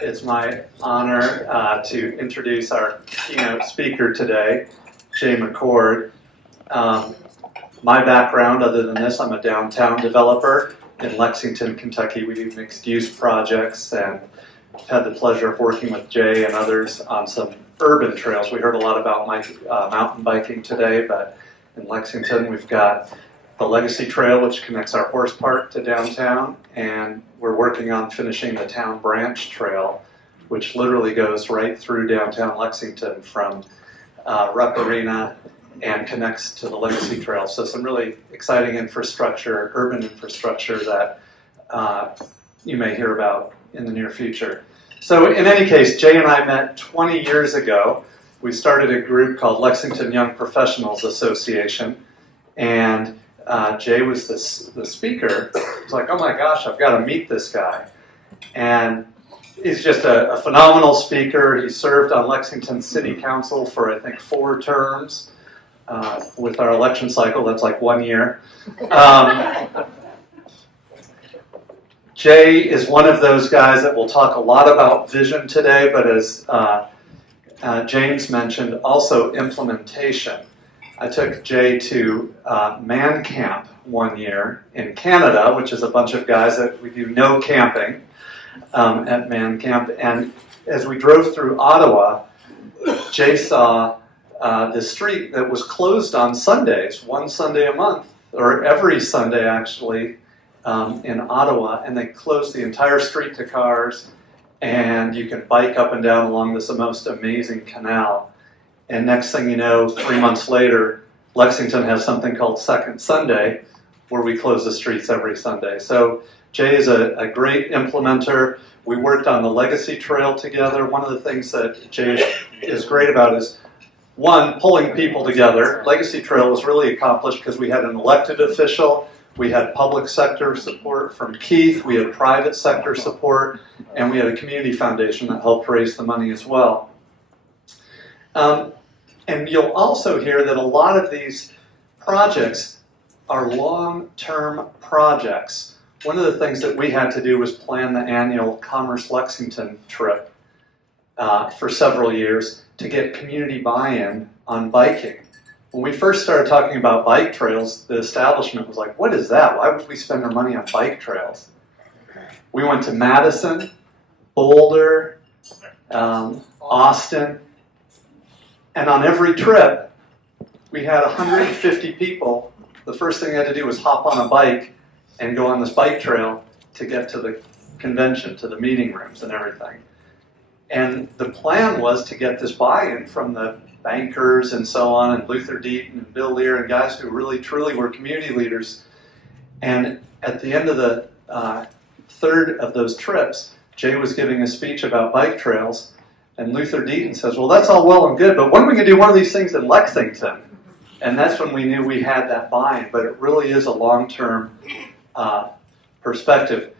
It's my honor to introduce our keynote speaker today, Jay McChord. My background, other than this, I'm a downtown developer in Lexington, Kentucky. We do mixed-use projects, and I've had the pleasure of working with Jay and others on some urban trails. We heard a lot about mountain biking today, but in Lexington we've got the Legacy Trail, which connects our horse park to downtown, and we're working on finishing the Town Branch Trail, which literally goes right through downtown Lexington from Rupp Arena and connects to the Legacy Trail. So some really exciting infrastructure, urban infrastructure that you may hear about in the near future. So in any case, Jay and I met 20 years ago. We started a group called Lexington Young Professionals Association, and Jay was the speaker. He was like, oh my gosh, I've got to meet this guy. And he's just a phenomenal speaker. He served on Lexington City Council for, I think, 4 terms. With our election cycle, that's like 1 year. Jay is one of those guys that will talk a lot about vision today, but as James mentioned, also implementation. I took Jay to Man Camp 1 year in Canada, which is a bunch of guys that we do no camping at Man Camp. And as we drove through Ottawa, Jay saw the street that was closed on Sundays, one Sunday a month, or every Sunday actually, in Ottawa, and they closed the entire street to cars, and you can bike up and down along this most amazing canal. And next thing you know, 3 months later, Lexington has something called Second Sunday, where we close the streets every Sunday. So Jay is a great implementer. We worked on the Legacy Trail together. One of the things that Jay is great about is, one, pulling people together. Legacy Trail was really accomplished because we had an elected official, we had public sector support from Keith, we had private sector support, and we had a community foundation that helped raise the money as well. And you'll also hear that a lot of these projects are long-term projects. One of the things that we had to do was plan the annual Commerce Lexington trip for several years to get community buy-in on biking. When we first started talking about bike trails, the establishment was like, what is that? Why would we spend our money on bike trails? We went to Madison, Boulder, Austin, and on every trip, we had 150 people. The first thing they had to do was hop on a bike and go on this bike trail to get to the convention, to the meeting rooms and everything. And the plan was to get this buy-in from the bankers and so on, and Luther Deaton and Bill Lear and guys who really truly were community leaders. And at the end of the third of those trips, Jay was giving a speech about bike trails, and Luther Deaton says, well, that's all well and good, but when are we going to do one of these things in Lexington? And that's when we knew we had that buy-in, but it really is a long-term perspective.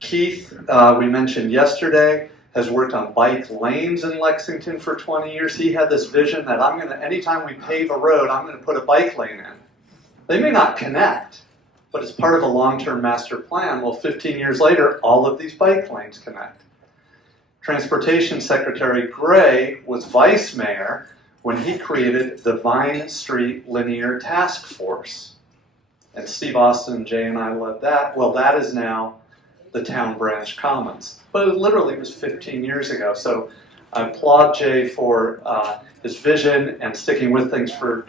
Keith, we mentioned yesterday, has worked on bike lanes in Lexington for 20 years. He had this vision that anytime we pave a road, I'm going to put a bike lane in. They may not connect, but it's part of a long-term master plan. Well, 15 years later, all of these bike lanes connect. Transportation Secretary Gray was vice mayor when he created the Vine Street Linear Task Force. And Steve Austin, Jay, and I led that. Well, that is now the Town Branch Commons. But it literally was 15 years ago. So I applaud Jay for his vision and sticking with things for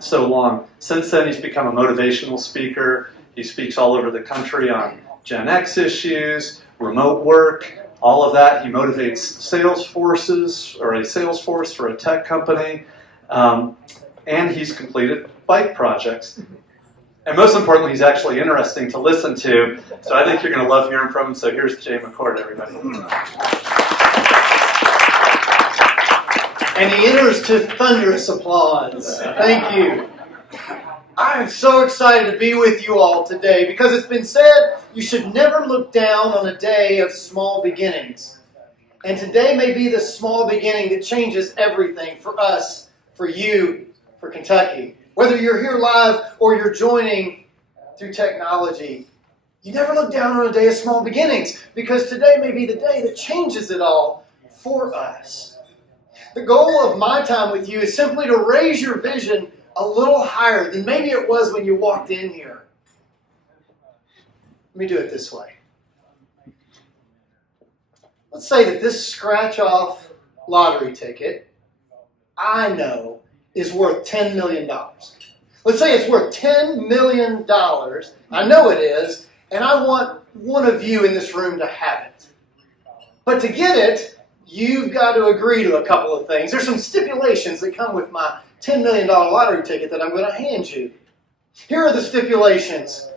so long. Since then, he's become a motivational speaker. He speaks all over the country on Gen X issues, remote work, all of that. He motivates sales forces, or a sales force for a tech company. And he's completed bike projects. And most importantly, he's actually interesting to listen to. So I think you're going to love hearing from him. So here's Jay McChord, everybody. And he enters to thunderous applause. Thank you. I am so excited to be with you all today because it's been said you should never look down on a day of small beginnings. And today may be the small beginning that changes everything for us, for you, for Kentucky. Whether you're here live or you're joining through technology, You never look down on a day of small beginnings, because today may be the day that changes it all for us. The goal of my time with you is simply to raise your vision a little higher than maybe it was when you walked in here. Let me do it this way. Let's say that this scratch-off lottery ticket, I know, is worth $10 million. Let's say it's worth $10 million. I know it is, and I want one of you in this room to have it. But to get it, you've got to agree to a couple of things. There's some stipulations that come with my $10 million lottery ticket that I'm going to hand you. Here are the stipulations.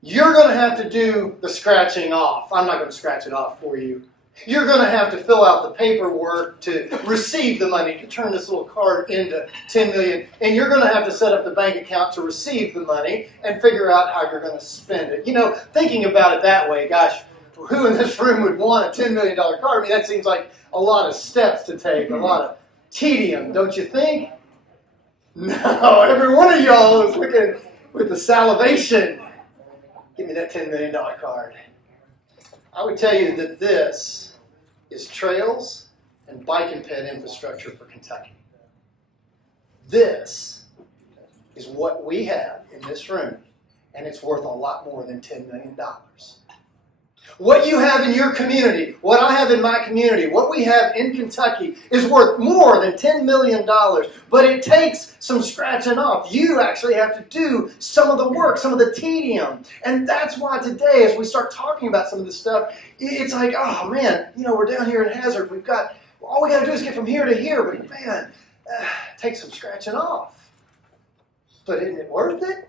You're going to have to do the scratching off. I'm not going to scratch it off for you. You're going to have to fill out the paperwork to receive the money, to turn this little card into $10 million. And you're going to have to set up the bank account to receive the money and figure out how you're going to spend it. You know, thinking about it that way, gosh, who in this room would want a $10 million card? I mean, that seems like a lot of steps to take, a lot of tedium, don't you think? No, every one of y'all is looking with the salivation. Give me that $10 million card. I would tell you that this is trails and bike and ped infrastructure for Kentucky. This is what we have in this room, and it's worth a lot more than $10 million. What you have in your community, what I have in my community, what we have in Kentucky is worth more than $10 million, but it takes some scratching off. You actually have to do some of the work, some of the tedium. And that's why today, as we start talking about some of this stuff, it's like, oh man, you know, we're down here in Hazard. All we got to do is get from here to here, but man, it takes some scratching off. But isn't it worth it?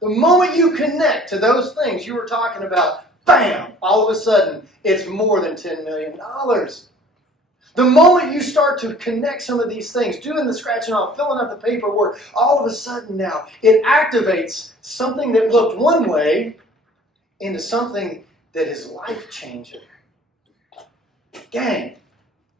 The moment you connect to those things you were talking about, bam, all of a sudden, it's more than $10 million. The moment you start to connect some of these things, doing the scratching off, filling out the paperwork, all of a sudden now, it activates something that looked one way into something that is life-changing. Gang,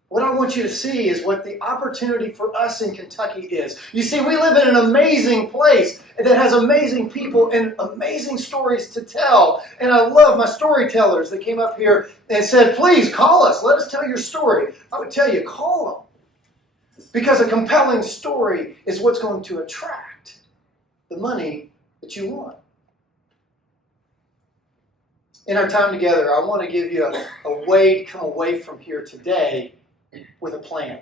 what I want you to see is what the opportunity for us in Kentucky is. You see, we live in an amazing place that has amazing people and amazing stories to tell. And I love my storytellers that came up here and said, please call us. Let us tell your story. I would tell you, call them. Because a compelling story is what's going to attract the money that you want. In our time together, I want to give you a way to come away from here today with a plan,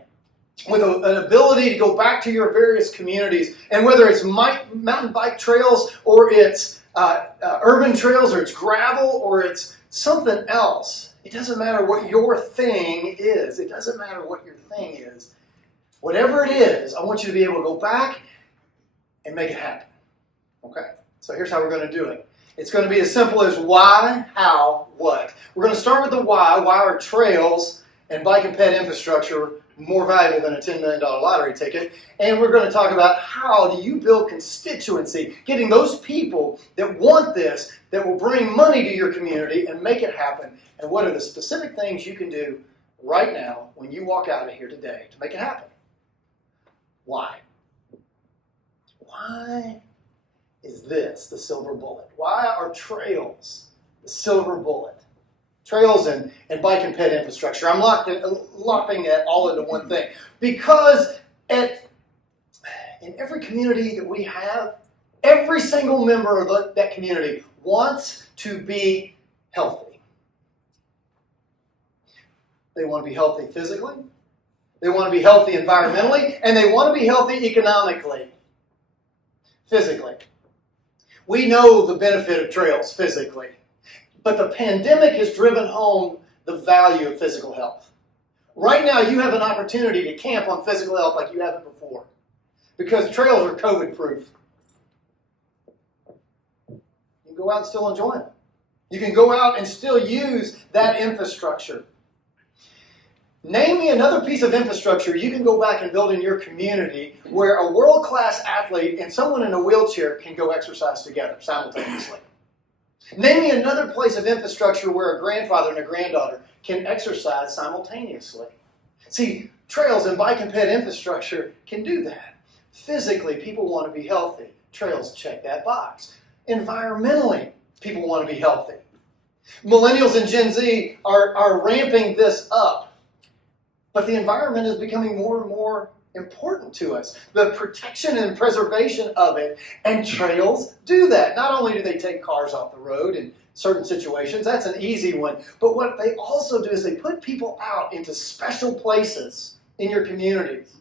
with an ability to go back to your various communities, and whether it's mountain bike trails or it's urban trails or it's gravel or it's something else. It doesn't matter what your thing is. It doesn't matter what your thing is. Whatever it is, I want you to be able to go back and make it happen. Okay? So here's how we're going to do it. It's going to be as simple as why, how, what. We're going to start with the why. Why are trails and bike and ped infrastructure more valuable than a $10 million lottery ticket? And we're going to talk about how do you build constituency, getting those people that want this, that will bring money to your community and make it happen. And what are the specific things you can do right now when you walk out of here today to make it happen? Why? Why is this the silver bullet? Why are trails the silver bullet? Trails and bike and ped infrastructure. I'm lopping it all into one thing. Because in every community that we have, every single member of that community wants to be healthy. They want to be healthy physically, they want to be healthy environmentally, and they want to be healthy economically. Physically. We know the benefit of trails physically. But the pandemic has driven home the value of physical health. Right now, you have an opportunity to camp on physical health like you haven't before. Because trails are COVID-proof. You can go out and still enjoy them. You can go out and still use that infrastructure. Name me another piece of infrastructure you can go back and build in your community where a world-class athlete and someone in a wheelchair can go exercise together simultaneously. Name me another place of infrastructure where a grandfather and a granddaughter can exercise simultaneously. See, trails and bike and ped infrastructure can do that. Physically, people want to be healthy. Trails check that box. Environmentally, people want to be healthy. Millennials and Gen Z are ramping this up. But the environment is becoming more and more important to us. The protection and preservation of it, and trails do that. Not only do they take cars off the road in certain situations, that's an easy one, but what they also do is they put people out into special places in your communities.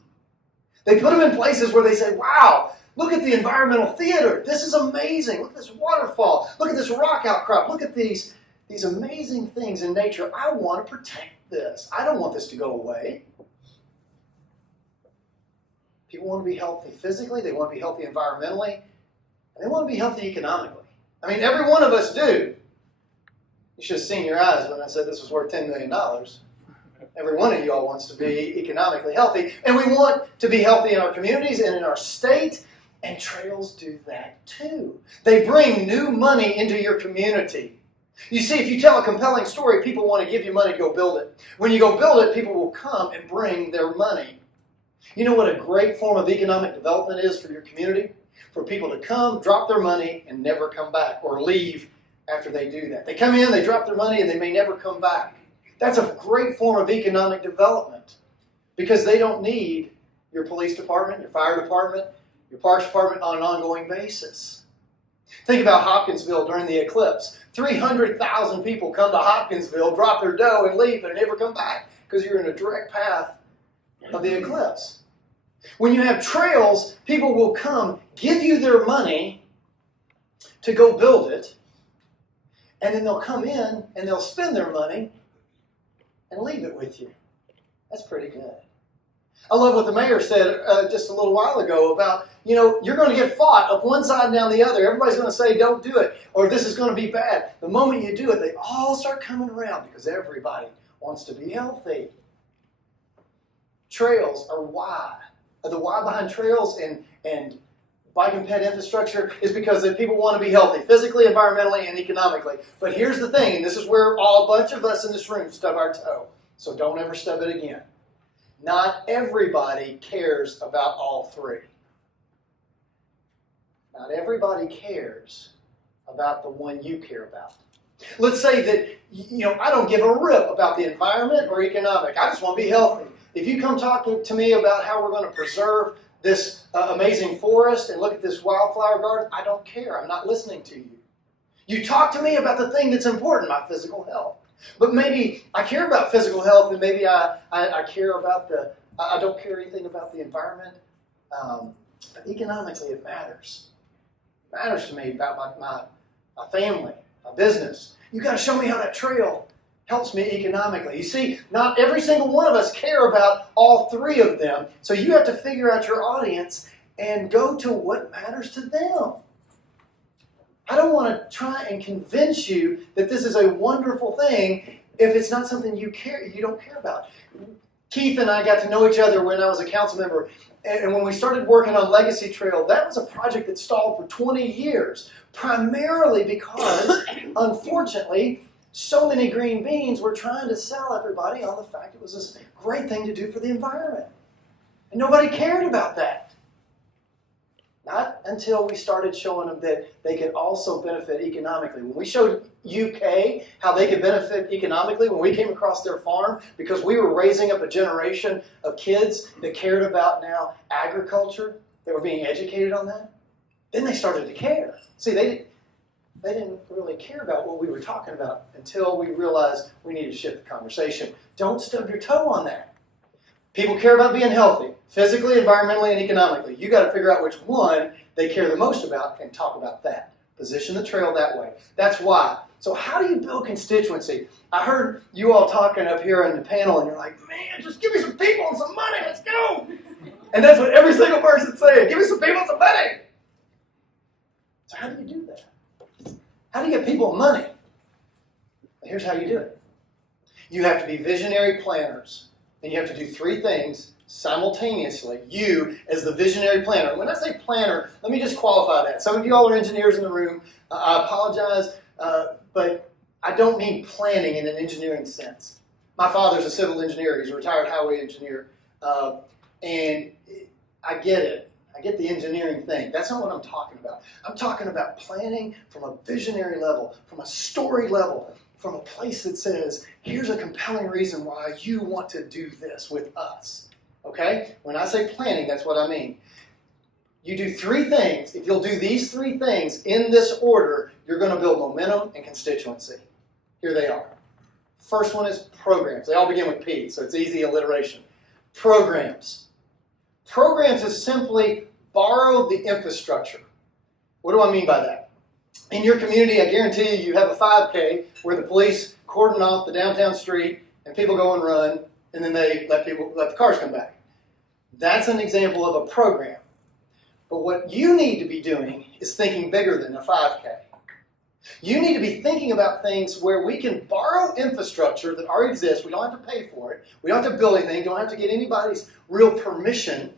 They put them in places where they say, wow, look at the environmental theater. This is amazing. Look at this waterfall. Look at this rock outcrop. Look at these amazing things in nature. I want to protect this. I don't want this to go away. People want to be healthy physically, they want to be healthy environmentally, and they want to be healthy economically. I mean, every one of us do. You should have seen your eyes when I said this was worth $10 million. Every one of you all wants to be economically healthy, and we want to be healthy in our communities and in our state, and trails do that too. They bring new money into your community. You see, if you tell a compelling story, people want to give you money to go build it. When you go build it, people will come and bring their money. You know what a great form of economic development is for your community? For people to come, drop their money, and never come back, or leave after they do that. They come in, they drop their money, and they may never come back. That's a great form of economic development because they don't need your police department, your fire department, your parks department on an ongoing basis. Think about Hopkinsville during the eclipse. 300,000 people come to Hopkinsville, drop their dough, and leave, and never come back because you're in a direct path of the eclipse. When you have trails, people will come, give you their money to go build it, and then they'll come in and they'll spend their money and leave it with you. That's pretty good. I love what the mayor said just a little while ago about, you're going to get fought up one side and down the other. Everybody's going to say, don't do it, or this is going to be bad. The moment you do it, they all start coming around because everybody wants to be healthy. Trails are why. The why behind trails and bike and ped infrastructure is because that people want to be healthy, physically, environmentally, and economically. But here's the thing, and this is where a bunch of us in this room stub our toe. So don't ever stub it again. Not everybody cares about all three. Not everybody cares about the one you care about. Let's say that, I don't give a rip about the environment or economic. I just want to be healthy. If you come talking to me about how we're going to preserve this amazing forest and look at this wildflower garden, I don't care. I'm not listening to you. You talk to me about the thing that's important, my physical health. But maybe I care about physical health, and maybe I care about I don't care anything about the environment. But economically, it matters. It matters to me about my family, my business. You got to show me how that trail helps me economically. You see, not every single one of us care about all three of them. So you have to figure out your audience and go to what matters to them. I don't want to try and convince you that this is a wonderful thing if it's not something you don't care about. Keith and I got to know each other when I was a council member, and when we started working on Legacy Trail, that was a project that stalled for 20 years, primarily because, unfortunately, so many green beans were trying to sell everybody on the fact it was this great thing to do for the environment. And nobody cared about that. Not until we started showing them that they could also benefit economically. When we showed UK how they could benefit economically when we came across their farm, because we were raising up a generation of kids that cared about now agriculture, they were being educated on that, then they started to care. See, they didn't really care about what we were talking about until we realized we needed to shift the conversation. Don't stub your toe on that. People care about being healthy, physically, environmentally, and economically. You got to figure out which one they care the most about and talk about that. Position the trail that way. That's why. So how do you build constituency? I heard you all talking up here in the panel, and you're like, man, just give me some people and some money. Let's go. And that's what every single person's saying. Give me some people and some money. So how do you do that? How do you get people money? Here's how you do it. You have to be visionary planners. And you have to do three things simultaneously. You, as the visionary planner. When I say planner, let me just qualify that. Some of you all are engineers in the room. I apologize, but I don't mean planning in an engineering sense. My father's a civil engineer. He's a retired highway engineer. And I get it. I get the engineering thing. That's not what I'm talking about. I'm talking about planning from a visionary level, from a story level, from a place that says, here's a compelling reason why you want to do this with us. Okay? When I say planning, that's what I mean. You do three things. If you'll do these three things in this order, you're going to build momentum and constituency. Here they are. First one is programs. They all begin with P, so it's easy alliteration. Programs. Programs is simply borrow the infrastructure. What do I mean by that? In your community, I guarantee you have a 5K where the police cordon off the downtown street and people go and run, and then they let the cars come back. That's an example of a program. But what you need to be doing is thinking bigger than a 5K. You need to be thinking about things where we can borrow infrastructure that already exists. We don't have to pay for it. We don't have to build anything. Don't have to get anybody's real permission.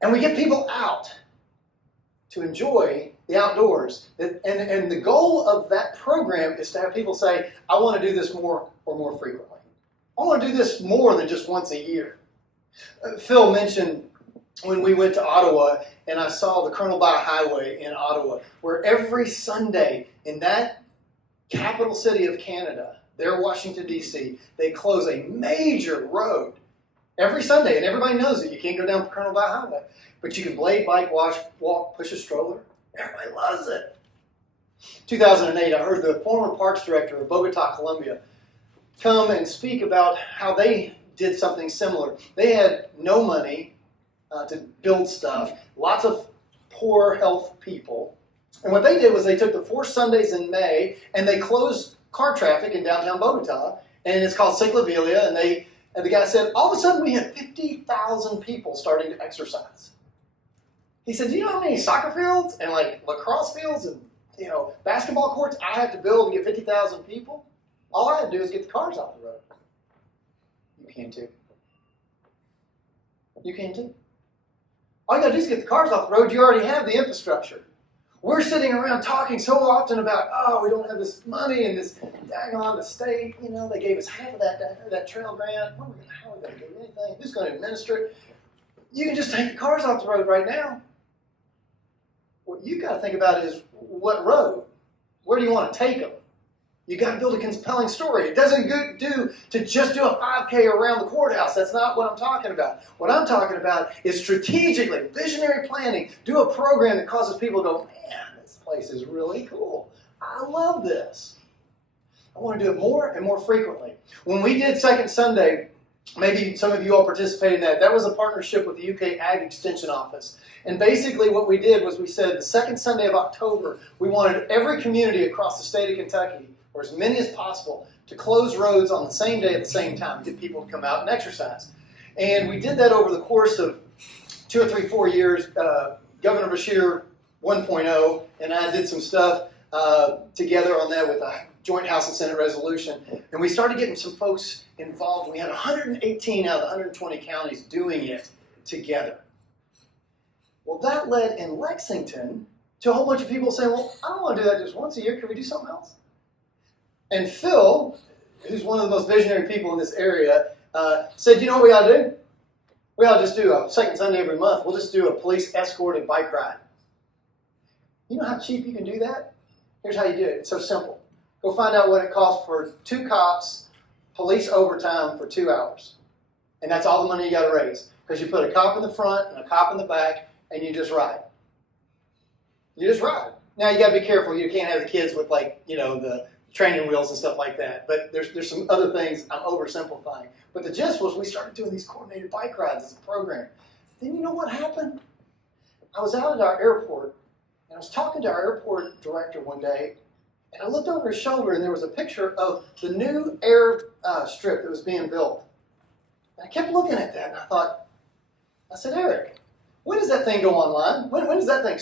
And we get people out to enjoy the outdoors. And the goal of that program is to have people say, I want to do this more or more frequently. I want to do this more than just once a year. Phil mentioned when we went to Ottawa, and I saw the Colonel By Highway in Ottawa, where every Sunday in that capital city of Canada, there, Washington, D.C., they close a major road every Sunday, and everybody knows it. You can't go down Colonel By Highway, but you can blade, bike, walk, push a stroller. Everybody loves it. 2008, I heard the former parks director of Bogota, Colombia, come and speak about how they did something similar. They had no money to build stuff, lots of poor health people. And what they did was they took the 4 Sundays in May and they closed car traffic in downtown Bogota, and it's called Ciclovia, and the guy said, all of a sudden we had 50,000 people starting to exercise. He said, do you know how many soccer fields and like lacrosse fields and basketball courts I have to build to get 50,000 people? All I have to do is get the cars off the road. You can too. You can too. All you got to do is get the cars off the road. You already have the infrastructure. We're sitting around talking so often about, we don't have this money and this daggone the state. They gave us half of that trail grant. How are we going to do anything? Who's going to administer it? You can just take the cars off the road right now. What you got to think about is what road? Where do you want to take them? You got to build a compelling story. It doesn't do to just do a 5K around the courthouse. That's not what I'm talking about. What I'm talking about is strategically, visionary planning. Do a program that causes people to go, man, this place is really cool. I love this. I want to do it more and more frequently. When we did Second Sunday, maybe some of you all participated in that. That was a partnership with the UK Ag Extension Office. And basically what we did was we said the second Sunday of October, we wanted every community across the state of Kentucky, or as many as possible, to close roads on the same day at the same time, get people to come out and exercise. And we did that over the course of 2 or 3, 4 years. Governor Beshear 1.0 and I did some stuff together on that with a joint House and Senate resolution. And we started getting some folks involved. We had 118 out of the 120 counties doing it together. Well, that led in Lexington to a whole bunch of people saying, well, I don't want to do that just once a year. Can we do something else? And Phil, who's one of the most visionary people in this area, said, you know what we ought to do? We ought to just do a second Sunday every month. We'll just do a police escorted bike ride. You know how cheap you can do that? Here's how you do it. It's so simple. Go find out what it costs for 2 cops, police overtime for 2 hours. And that's all the money you got to raise. Because you put a cop in the front and a cop in the back, and you just ride. You just ride. Now, you got to be careful. You can't have the kids with, the training wheels and stuff like that. But there's some other things I'm oversimplifying. But the gist was we started doing these coordinated bike rides as a program. Then you know what happened? I was out at our airport, and I was talking to our airport director one day, and I looked over his shoulder, and there was a picture of the new air strip that was being built. And I kept looking at that, and I said, Eric, when does that thing go online? When does that thing,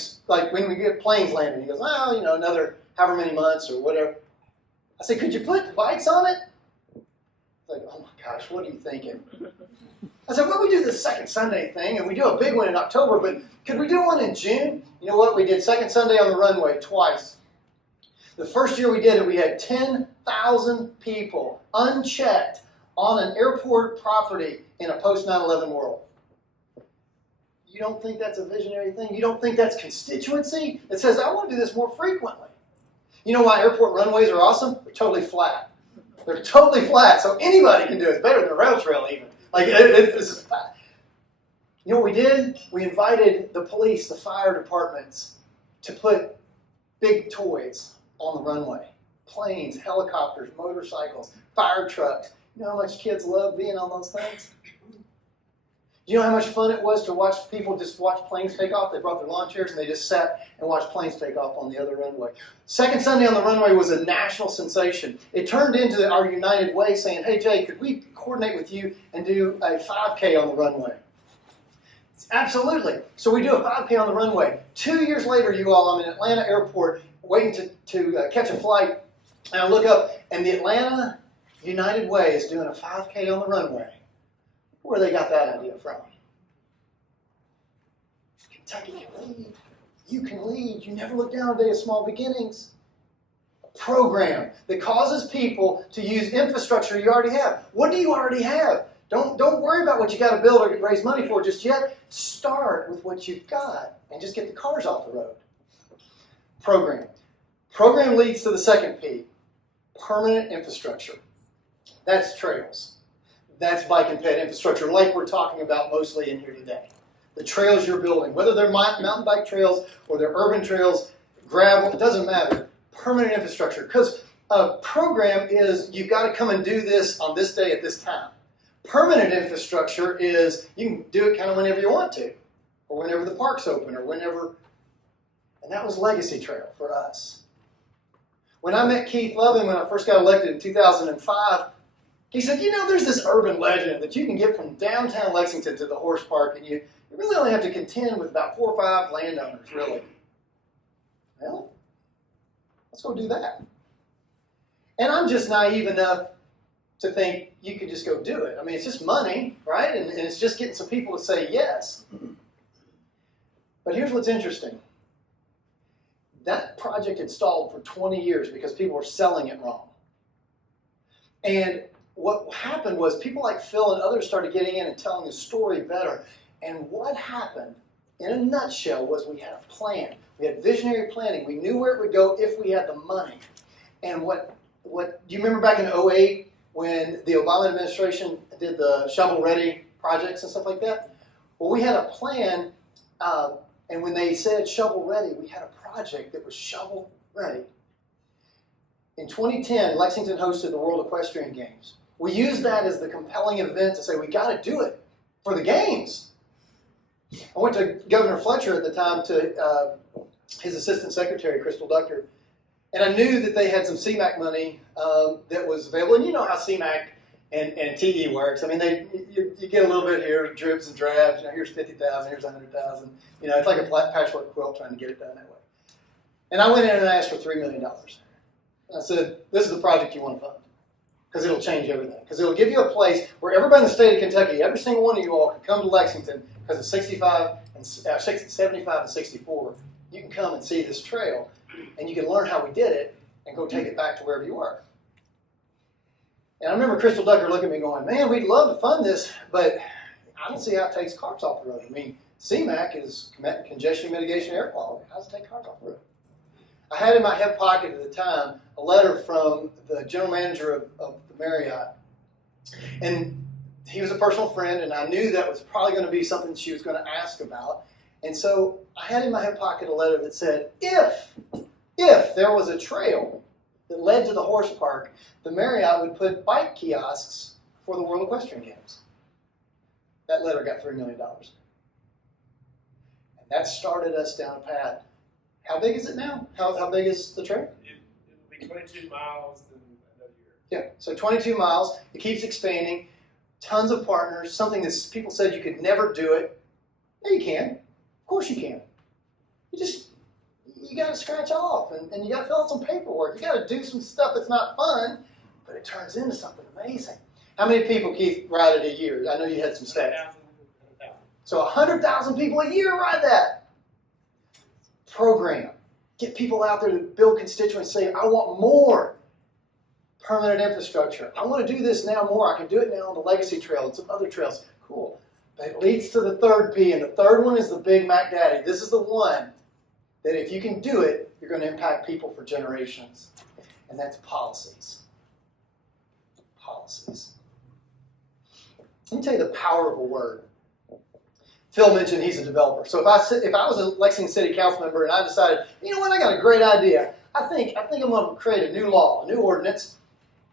when we get planes landing? He goes, another however many months or whatever. I said, could you put bikes on it? Like, oh my gosh, what are you thinking? I said, well, we do this second Sunday thing, and we do a big one in October, but could we do one in June? You know what? We did second Sunday on the runway twice. The first year we did it, we had 10,000 people unchecked on an airport property in a post-9/11 world. You don't think that's a visionary thing? You don't think that's constituency? It says, I want to do this more frequently. You know why airport runways are awesome? They're totally flat. They're totally flat, so anybody can do it. It's better than a rail trail even. Like, it's just flat. You know what we did? We invited the police, the fire departments, to put big toys on the runway. Planes, helicopters, motorcycles, fire trucks. You know how much kids love being on those things? You know how much fun it was to watch people just watch planes take off? They brought their lawn chairs and they just sat and watched planes take off on the other runway. Second Sunday on the runway was a national sensation. It turned into our United Way saying, hey Jay, could we coordinate with you and do a 5K on the runway? Absolutely. So we do a 5K on the runway. 2 years later, you all, I'm in Atlanta airport waiting to catch a flight, and I look up and the Atlanta United Way is doing a 5K on the runway. Where they got that idea from? Kentucky can lead. You can lead. You never look down a day of small beginnings. A program that causes people to use infrastructure you already have. What do you already have? Don't worry about what you got to build or raise money for just yet. Start with what you've got and just get the cars off the road. Program. Program leads to the second P. Permanent infrastructure. That's trails. That's bike and ped infrastructure like we're talking about mostly in here today. The trails you're building, whether they're mountain bike trails or they're urban trails, gravel, it doesn't matter. Permanent infrastructure. Because a program is you've got to come and do this on this day at this time. Permanent infrastructure is you can do it kind of whenever you want to, or whenever the park's open, or whenever. And that was Legacy Trail for us. When I met Keith Loving when I first got elected in 2005, he said, you know, there's this urban legend that you can get from downtown Lexington to the horse park, and you really only have to contend with about 4 or 5 landowners, really. Well, let's go do that. And I'm just naive enough to think you could just go do it. I mean, it's just money, right? And it's just getting some people to say yes. But here's what's interesting. That project had stalled for 20 years because people were selling it wrong. And what happened was people like Phil and others started getting in and telling the story better. And what happened, in a nutshell, was we had a plan. We had visionary planning. We knew where it would go if we had the money. And what do you remember back in 2008 when the Obama administration did the shovel-ready projects and stuff like that? Well, we had a plan, and when they said shovel-ready, we had a project that was shovel-ready. In 2010, Lexington hosted the World Equestrian Games. We used that as the compelling event to say, we got to do it for the games. I went to Governor Fletcher at the time to his assistant secretary, Crystal Ducker, and I knew that they had some CMAQ money that was available. And you know how CMAQ and TE works. I mean, you get a little bit here, dribs and drabs. You know, here's 50,000, here's 100,000. You know, it's like a patchwork quilt trying to get it done that way. And I went in and asked for $3 million. And I said, this is the project you want to fund. Because it'll change everything. Because it'll give you a place where everybody in the state of Kentucky, every single one of you all can come to Lexington because it's 75 and 64. You can come and see this trail, and you can learn how we did it and go take it back to wherever you are. And I remember Crystal Ducker looking at me going, man, we'd love to fund this, but I don't see how it takes cars off the road. I mean, CMAQ is congestion mitigation air quality. How does it take cars off the road? I had in my hip pocket at the time a letter from the general manager of the Marriott. And he was a personal friend, and I knew that was probably going to be something she was going to ask about. And so I had in my hip pocket a letter that said, if there was a trail that led to the horse park, the Marriott would put bike kiosks for the World Equestrian Games. That letter got $3 million. And that started us down a path. How big is it now? How big is the trail? It'll be 22 miles in another year. Yeah, so 22 miles. It keeps expanding. Tons of partners. Something that people said you could never do it. Yeah, you can. Of course you can. You got to scratch off, and you got to fill out some paperwork. You got to do some stuff that's not fun, but it turns into something amazing. How many people, Keith, ride it a year? I know you had some stats. 100,000. So 100,000 people a year ride that. Program. Get people out there to build constituents, say, I want more permanent infrastructure. I want to do this now more. I can do it now on the Legacy Trail and some other trails. Cool. But it leads to the third P, and the third one is the Big Mac Daddy. This is the one that if you can do it, you're going to impact people for generations. And that's policies. Policies. Let me tell you the power of a word. Phil mentioned he's a developer. So if I was a Lexington City Council member and I decided, you know what, I got a great idea. I think I'm going to create a new law, a new ordinance,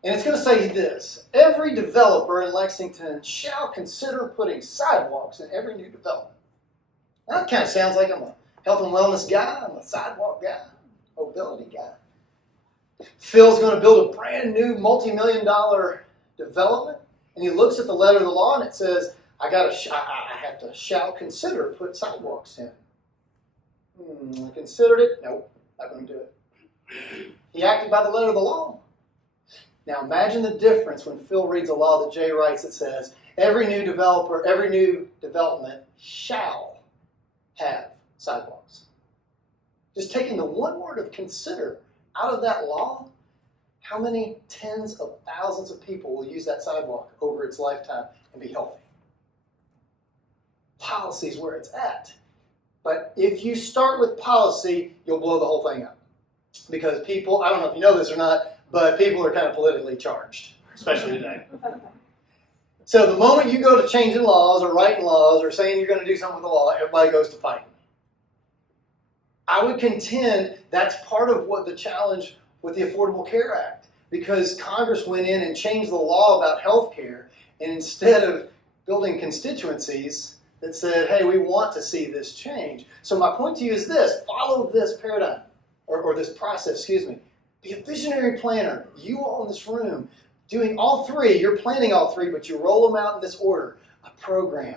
and it's going to say this: every developer in Lexington shall consider putting sidewalks in every new development. Now, that kind of sounds like I'm a health and wellness guy, I'm a sidewalk guy, mobility guy. Phil's going to build a brand new multi-million-dollar development, and he looks at the letter of the law and it says, I have to shall consider put sidewalks in. I considered it. Nope, not going to do it. He acted by the letter of the law. Now imagine the difference when Phil reads a law that Jay writes that says every new development shall have sidewalks. Just taking the one word of consider out of that law, how many tens of thousands of people will use that sidewalk over its lifetime and be healthy? Policy is where it's at. But if you start with policy, you'll blow the whole thing up. Because people, I don't know if you know this or not, but people are kind of politically charged, especially today. So the moment you go to changing laws or writing laws or saying you're going to do something with the law, everybody goes to fighting. I would contend that's part of what the challenge with the Affordable Care Act, because Congress went in and changed the law about health care, and instead of building constituencies that said, hey, we want to see this change. So my point to you is this: follow this paradigm, or this process, excuse me. Be a visionary planner. You all in this room, doing all three, you're planning all three, but you roll them out in this order. A program.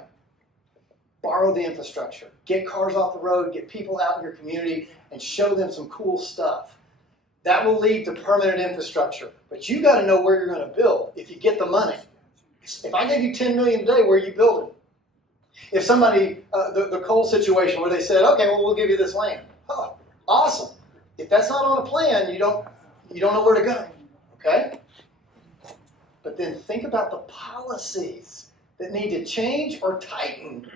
Borrow the infrastructure. Get cars off the road, get people out in your community, and show them some cool stuff. That will lead to permanent infrastructure. But you got to know where you're going to build if you get the money. If I gave you $10 million today, where are you building? If somebody, the coal situation where they said, okay, well, we'll give you this land. Oh, awesome. If that's not on a plan, you don't know where to go. Okay? But then think about the policies that need to change or tighten.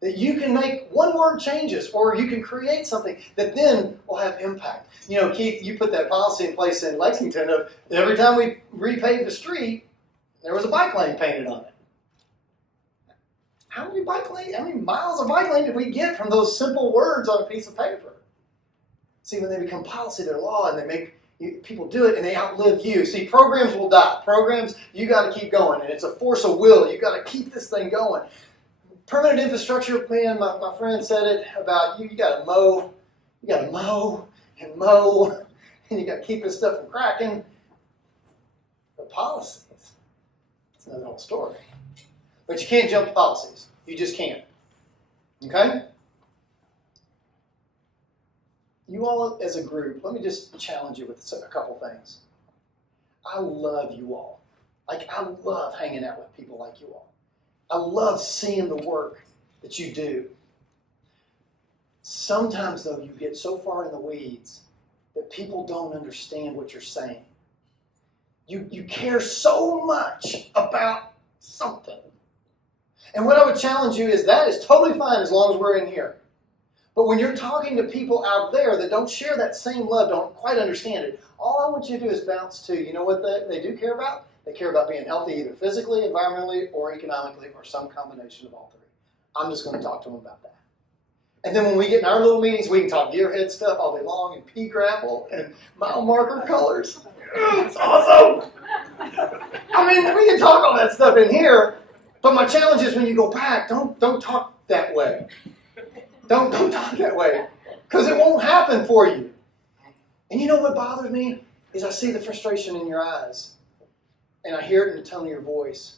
That you can make one-word changes, or you can create something that then will have impact. You know, Keith, you put that policy in place in Lexington of every time we repaved the street, there was a bike lane painted on it. How many miles of bike lane did we get from those simple words on a piece of paper? See, when they become policy, they're law, and they make people do it, and they outlive you. See, programs will die. Programs, you got to keep going, and it's a force of will. You got to keep this thing going. Permanent infrastructure, man, my friend said it about you got to mow. You got to mow, and you got to keep this stuff from cracking. But policies, it's another whole story. But you can't jump to policies. You just can't. Okay? You all as a group, let me just challenge you with a couple things. I love you all. I love hanging out with people like you all. I love seeing the work that you do. Sometimes, though, you get so far in the weeds that people don't understand what you're saying. You care so much about something. And what I would challenge you is that is totally fine as long as we're in here. But when you're talking to people out there that don't share that same love, don't quite understand it, all I want you to do is bounce to, you know what they do care about? They care about being healthy either physically, environmentally, or economically, or some combination of all three. I'm just going to talk to them about that. And then when we get in our little meetings, we can talk gearhead stuff all day long, and pea grapple, and mile marker colors. It's awesome! I mean, we can talk all that stuff in here, but my challenge is when you go back, don't talk that way. Don't talk that way, because it won't happen for you. And you know what bothers me? Is I see the frustration in your eyes, and I hear it in the tone of your voice,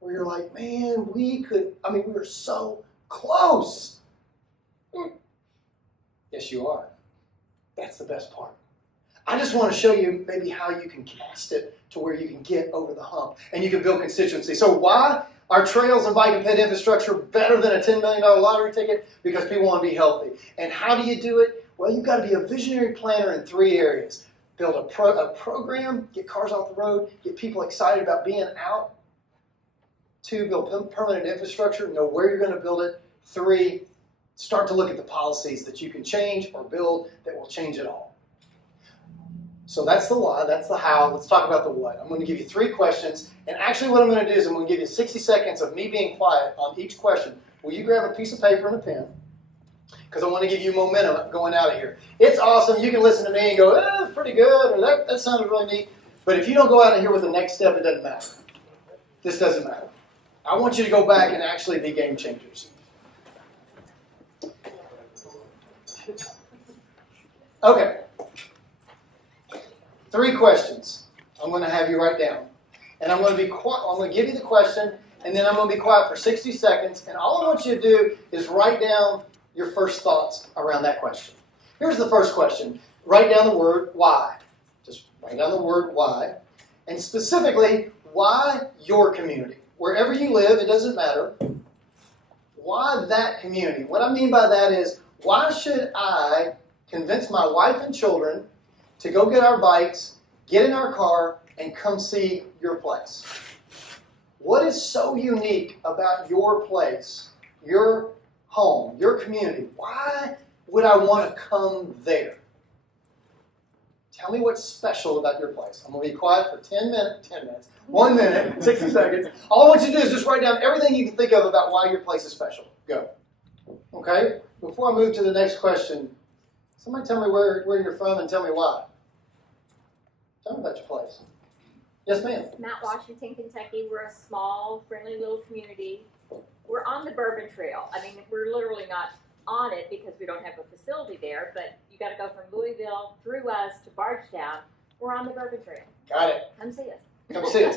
where you're like, man, we were so close. Yes, you are. That's the best part. I just want to show you maybe how you can cast it to where you can get over the hump, and you can build constituency. So why are trails and bike and ped infrastructure better than a $10 million lottery ticket? Because people want to be healthy. And how do you do it? Well, you've got to be a visionary planner in three areas. Build a program, get cars off the road, get people excited about being out. 2, build permanent infrastructure, know where you're going to build it. 3, Start to look at the policies that you can change or build that will change it all. So that's the why, that's the how. Let's talk about the what. I'm going to give you 3 questions, and actually what I'm going to do is I'm going to give you 60 seconds of me being quiet on each question. Will you grab a piece of paper and a pen? Because I want to give you momentum going out of here. It's awesome. You can listen to me and go, that's pretty good, or that sounded really neat. But if you don't go out of here with the next step, it doesn't matter. This doesn't matter. I want you to go back and actually be game changers. Okay. 3 questions. I'm going to have you write down. And I'm going to be quiet. I'm going to give you the question, and then I'm going to be quiet for 60 seconds. And all I want you to do is write down your first thoughts around that question. Here's the first question. Write down the word why. Just write down the word why. And specifically, why your community? Wherever you live, it doesn't matter. Why that community? What I mean by that is, why should I convince my wife and children to go get our bikes, get in our car, and come see your place? What is so unique about your place, your home, your community? Why would I want to come there? Tell me what's special about your place. I'm going to be quiet for 10 minutes, 1 minute, 60 seconds. All I want you to do is just write down everything you can think of about why your place is special. Go. Okay? Before I move to the next question, somebody tell me where you're from and tell me why. Tell me about your place. Yes, ma'am. Mount Washington, Kentucky. We're a small, friendly little community. We're on the Bourbon Trail. I mean, we're literally not on it because we don't have a facility there, but you got to go from Louisville through us to Bardstown. We're on the Bourbon Trail. Got it. Come see us. Come see us.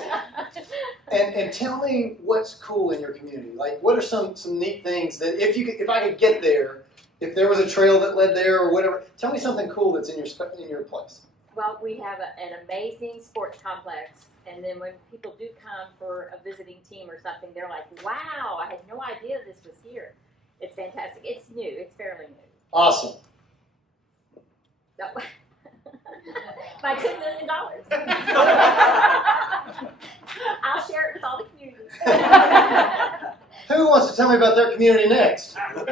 And tell me what's cool in your community. Like, what are some neat things that if I could get there, if there was a trail that led there or whatever, tell me something cool that's in your place. Well, we have an amazing sports complex, and then when people do come for a visiting team or something, they're like, wow, I had no idea this was here. It's fantastic. It's new. It's fairly new. Awesome. No. My $10 million. I'll share it with all the communities. Who wants to tell me about their community next? Tell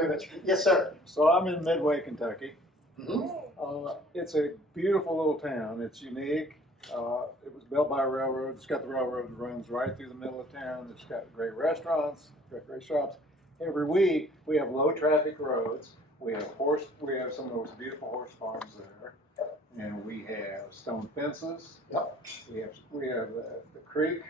me about your. Yes, sir. So I'm in Midway, Kentucky. Mm-hmm. It's a beautiful little town. It's unique. It was built by a railroad. It's got the railroad that runs right through the middle of town. It's got great restaurants, got great shops. Every week we have low traffic roads. We have some of the most beautiful horse farms there, and we have stone fences. Yep. We have the creek.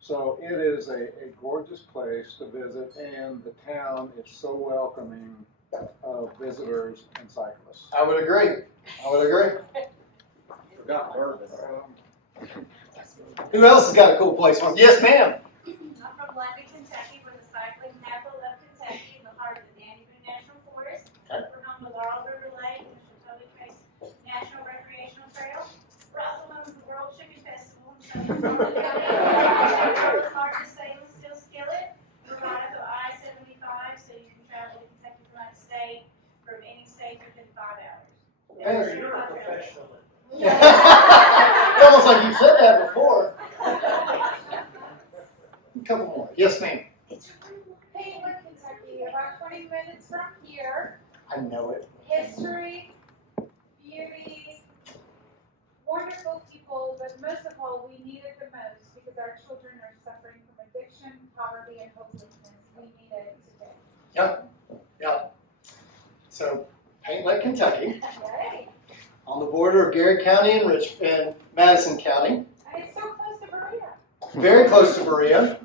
So it is a gorgeous place to visit, and the town is so welcoming of visitors and cyclists. I would agree. Forgot bourbon. Who else has got a cool place? Yes, ma'am. I'm from London, Kentucky. We're the cycling capital of Kentucky in the heart of the Danny Boone National Forest. Okay. We're home to Laurel River Lake and the Chautauqua Trace National Recreational Trail. We're also home to the World Chicken Festival in Southern California. The largest stainless steel skillet. We're right up to I-75, so you can travel to Kentucky from that state from any state within 5 hours. Hey, You're a professional. It's almost like you said that before. A couple more. Yes, ma'am. It's Keynote, Kentucky, about 20 minutes from here. I know it. History, beauty, wonderful people, but most of all, we need it the most because our children are suffering from addiction, poverty, and hopelessness. We need it today. Yep. So, Paint Lake, Kentucky, Yay. on the border of Garrett County and Madison County. And it's so close to Berea. Very close to Berea.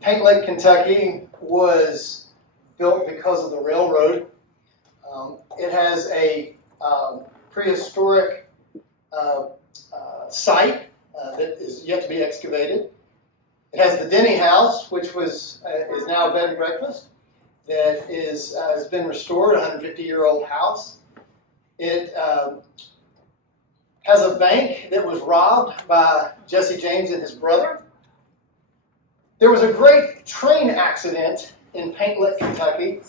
Paint Lake, Kentucky was built because of the railroad. It has a prehistoric site that is yet to be excavated. It has the Denny House, which is now a bed and breakfast that has been restored, a 150-year-old house. It has a bank that was robbed by Jesse James and his brother. There was a great train accident in Paint Lake, Kentucky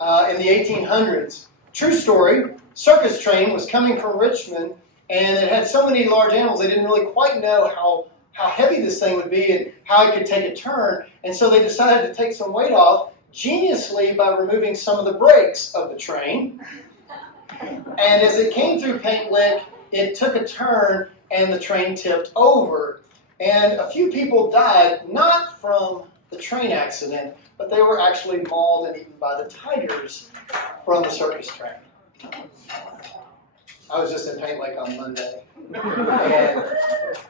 in the 1800s. True story, circus train was coming from Richmond, and it had so many large animals they didn't really quite know how heavy this thing would be and how it could take a turn. And so they decided to take some weight off, geniusly by removing some of the brakes of the train. And as it came through Paint Lick, it took a turn and the train tipped over. And a few people died, not from the train accident, but they were actually mauled and eaten by the tigers from the circus train. I was just in Paint Lake on Monday, and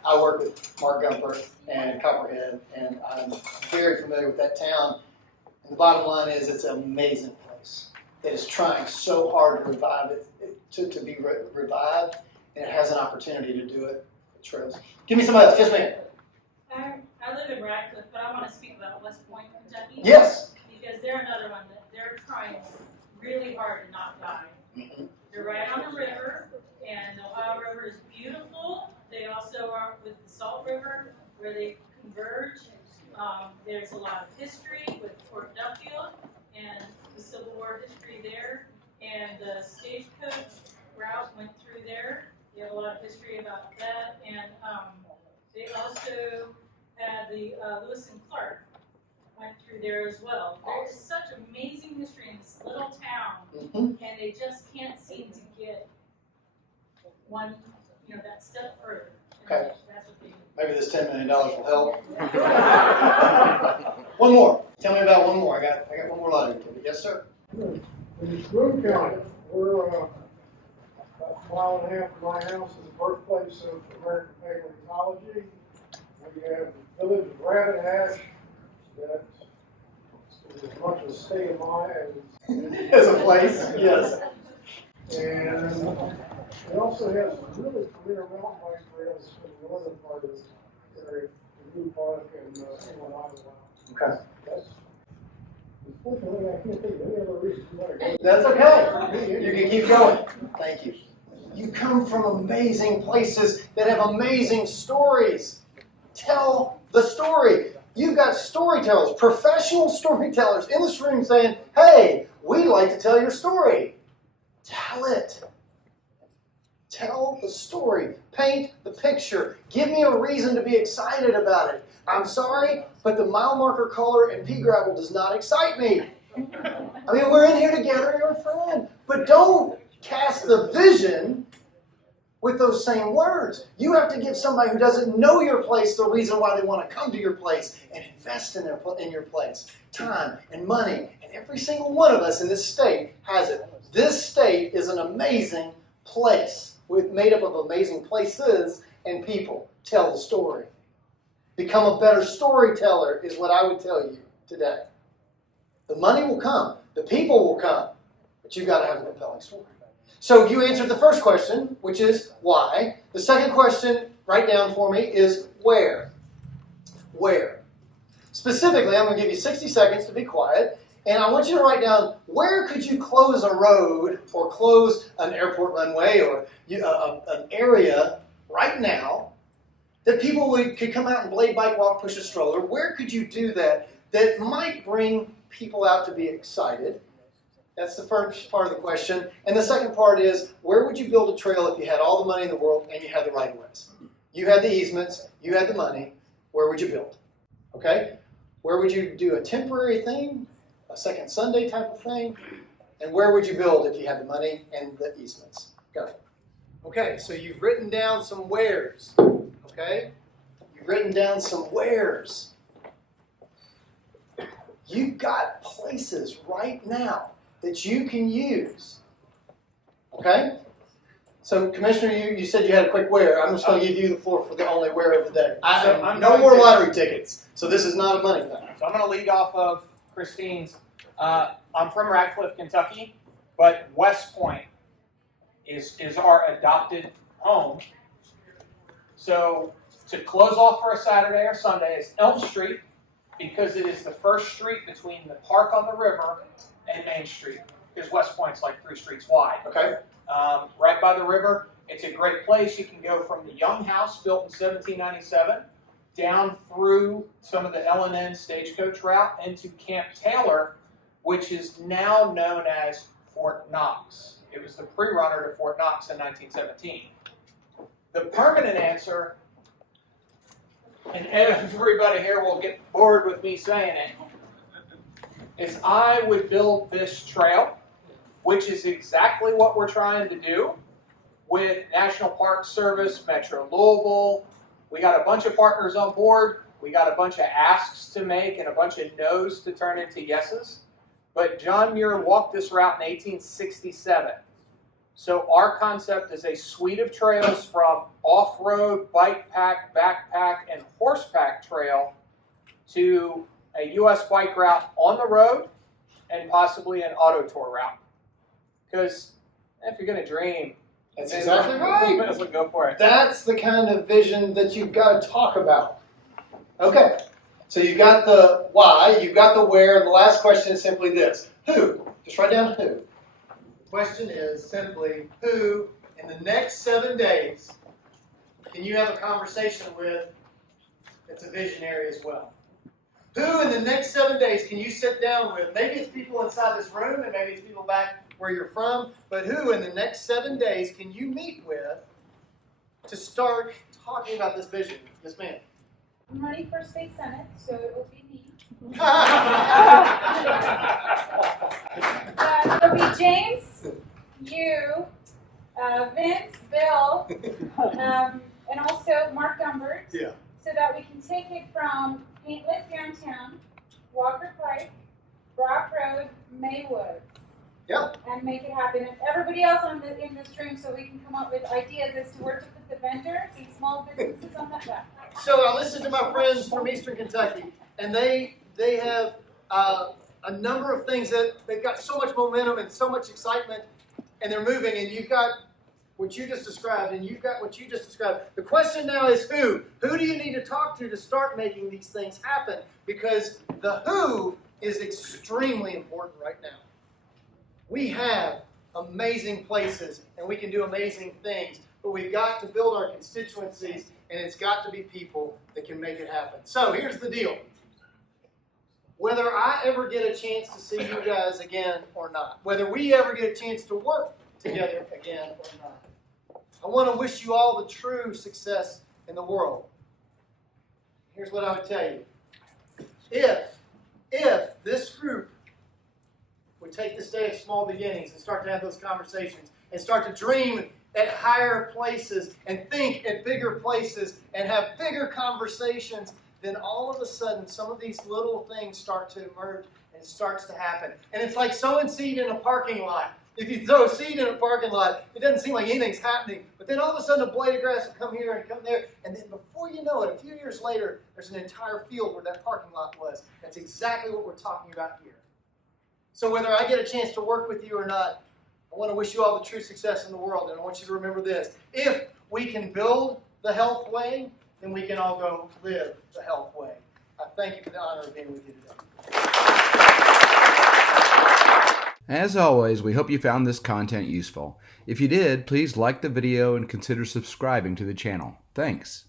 I work with Mark Gumper and Copperhead, and I'm very familiar with that town. And the bottom line is, it's an amazing place. It is trying so hard to revive it, to be revived, and it has an opportunity to do it with trails. Give me somebody else. Yes, ma'am. I live in Radcliffe, but I want to speak about West Point, Kentucky. Yes. Because they're another one that they're trying really hard to not die. Mm-hmm. They're right on the river, and the Ohio River is beautiful. They also are with the Salt River, where they converge. There's a lot of history with Fort Duffield and the Civil War history there, and the stagecoach route went through there. They have a lot of history about that, and they also had the Lewis and Clark went through there as well. There is such amazing history in this little town, and they just can't seem to get one, that step further. Okay. That's what they do. Maybe this $10 million will help. One more. Tell me about one more. I got one more lottery ticket. Yes, sir. In Boone County, we're about a mile and a half from my house is the birthplace of American paleontology. We have the village of Rabbit Hash that is as much a state of mind As a place, yes. And it also has some really premier mountain bike trails in the northern part of the area, the New Park and Inland Iowa. Okay. That's, unfortunately, I can't think of any other reason you want to go. That's okay. You can keep going. Thank you. You come from amazing places that have amazing stories. Tell the story. You've got storytellers, professional storytellers in this room saying, hey, we'd like to tell your story. Tell it. Tell the story. Paint the picture. Give me a reason to be excited about it. I'm sorry, but the mile marker color and pea gravel does not excite me. I mean, we're in here together, you're a friend. But don't cast the vision with those same words. You have to give somebody who doesn't know your place the reason why they want to come to your place and invest in your place. Time and money. And every single one of us in this state has it. This state is an amazing place made up of amazing places and people. Tell the story. Become a better storyteller is what I would tell you today. The money will come. The people will come. But you've got to have a compelling story. So you answered the first question, which is why. The second question, write down for me, is where. Where? Specifically, I'm going to give you 60 seconds to be quiet, and I want you to write down where could you close a road or close an airport runway or an area right now that people could come out and blade, bike, walk, push a stroller. Where could you do that might bring people out to be excited? That's the first part of the question. And the second part is, where would you build a trail if you had all the money in the world and you had the right-of-ways? You had the easements, you had the money, where would you build? Okay? Where would you do a temporary thing, a second Sunday type of thing? And where would you build if you had the money and the easements? Go. Okay, so you've written down some wheres. Okay? You've written down some wheres. You've got places right now that you can use. Okay? So, Commissioner, you said you had a quick where. I'm just going to give you the floor for the only where of the day. No more lottery tickets. So this is not a money thing. So I'm going to lead off of Christine's. I'm from Radcliffe, Kentucky, but West Point is our adopted home. So to close off for a Saturday or Sunday is Elm Street, because it is the first street between the park on the river and Main Street, because West Point's like 3 streets wide. Okay. Right by the river. It's a great place. You can go from the Young House, built in 1797, down through some of the L&N stagecoach route into Camp Taylor, which is now known as Fort Knox. It was the pre-runner to Fort Knox in 1917. The permanent answer and everybody here will get bored with me saying it, is I would build this trail, which is exactly what we're trying to do with National Park Service, Metro Louisville. We got a bunch of partners on board. We got a bunch of asks to make and a bunch of no's to turn into yeses. But John Muir walked this route in 1867. So our concept is a suite of trails from off-road, bike pack, backpack, and horseback trail to a U.S. bike route on the road and possibly an auto tour route. Because if you're going to dream, That's exactly right. You might as well go for it. That's the kind of vision that you've got to talk about. Okay, so you've got the why, you've got the where, and the last question is simply this. Who? Just write down who. The question is simply who in the next 7 days can you have a conversation with that's a visionary as well? Who in the next 7 days can you sit down with? Maybe it's people inside this room and maybe it's people back where you're from, but who in the next 7 days can you meet with to start talking about this vision, this man? I'm running for state senate, so it will be me. It'll be James, you, Vince, Bill, and also Mark Gumbert. Yeah. So that we can take it from Paintlit downtown, Walker Pike, Brock Road, Maywood. Yep. And make it happen. And everybody else in this room, so we can come up with ideas as to where to put the vendors and small businesses on that map. So I listened to my friends from Eastern Kentucky, and they have a number of things that they've got so much momentum and so much excitement, and they're moving. And you've got what you just described, and you've got what you just described. The question now is who? Who do you need to talk to start making these things happen? Because the who is extremely important right now. We have amazing places, and we can do amazing things, but we've got to build our constituencies, and it's got to be people that can make it happen. So here's the deal. Whether I ever get a chance to see you guys again or not, whether we ever get a chance to work together again or not, I want to wish you all the true success in the world. Here's what I would tell you. If this group would take this day of small beginnings and start to have those conversations and start to dream at higher places and think at bigger places and have bigger conversations, then all of a sudden some of these little things start to emerge and it starts to happen. And it's like sowing seed in a parking lot. If you throw seed in a parking lot, it doesn't seem like anything's happening. But then all of a sudden a blade of grass will come here and come there. And then before you know it, a few years later, there's an entire field where that parking lot was. That's exactly what we're talking about here. So whether I get a chance to work with you or not, I want to wish you all the true success in the world. And I want you to remember this. If we can build the health way, then we can all go live the health way. I thank you for the honor of being with you today. As always, we hope you found this content useful. If you did, please like the video and consider subscribing to the channel. Thanks.